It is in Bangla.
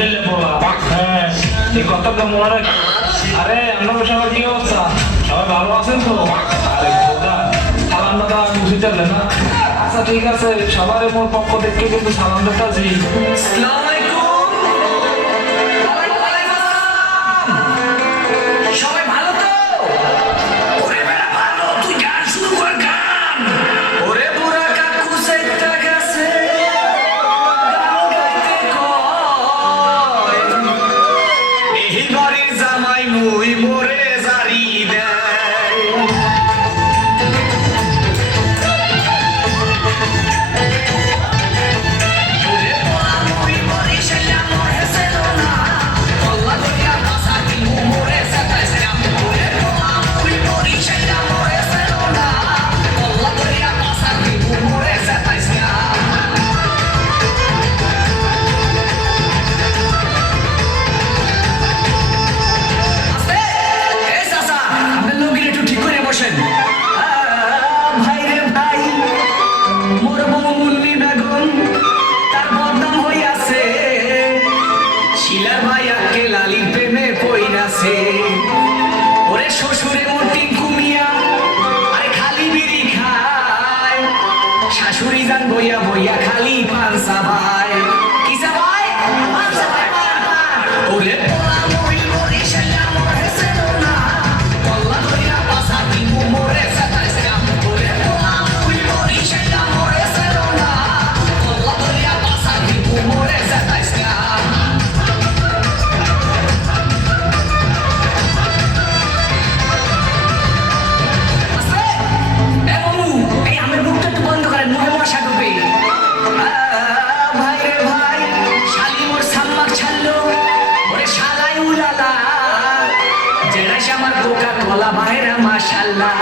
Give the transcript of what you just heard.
হ্যাঁ, এই কথাটা মনে রাখি। আরে আপনার সবার কি অবস্থা? সবাই ভালো আছেন তো? আরে খোদা, সালাম দাদা বুঝে চলে না। আচ্ছা ঠিক আছে, সবার মোর পক্ষ থেকে কিন্তু সালাম দাদা জি। সবাই ভালো তো? ওরে বেড়া ভালো, তুই গান শুরু কর গান। ওরে বুড়া কাকু সেটা গেছে গান গাইতে কয়, এই বাড়ির জামাই মুই মোরে জারি দেয়। ওরে পোলা মুই মরি সেটা মরে ছিল না, কল্লা করিয়া বাসা কিনু মোরে সেটাইছিলাম। ওরে পোলা মুই মরি সেটা মরে ছিল না, কল্লা করিয়া বাসা কিনু মোরে সেটাইছিলাম। আস্তে, এই চাচা, আপনার লোকের একটু ঠিক করে বসেন। ভাই রে ভাই, মোর বউ মুন্নি বেগম তার বদনাম হইয়াছে, শিলার ভাই আকে লালির প্রেমে পইরাছে। ওরে শ্বশুরে মোর টিঙ্কু মিয়া আরে খালি বিড়ি খায়, শাশুড়ি যান বইয়া বইয়া খালি পান চাবায়। কি চাবায়? পান চাবায়, পান, পান। ওরে পোলা মুই মরি সেটা মরে ছিল না, কল্লা ধইরা বাসা কিনু মোরে সেটাইছিলাম। ওরে পোলা মুই মরি সেটা মরে ছিল না, কল্লা ধইরা বাসা কিনু মোরে সেটাইছিলাম। আস্তে, এ বাবু, এই আমের মুখটা একটু বন্ধ করেন, মুখে মশা ঢুকে। ভাই রে ভাই, শালি মোর সাম্মাক ছাড়লো, ওরে শালাই উলালা, জেড়াইছে আমার কোকা কলা ভাইরা মাশাল্লাহ।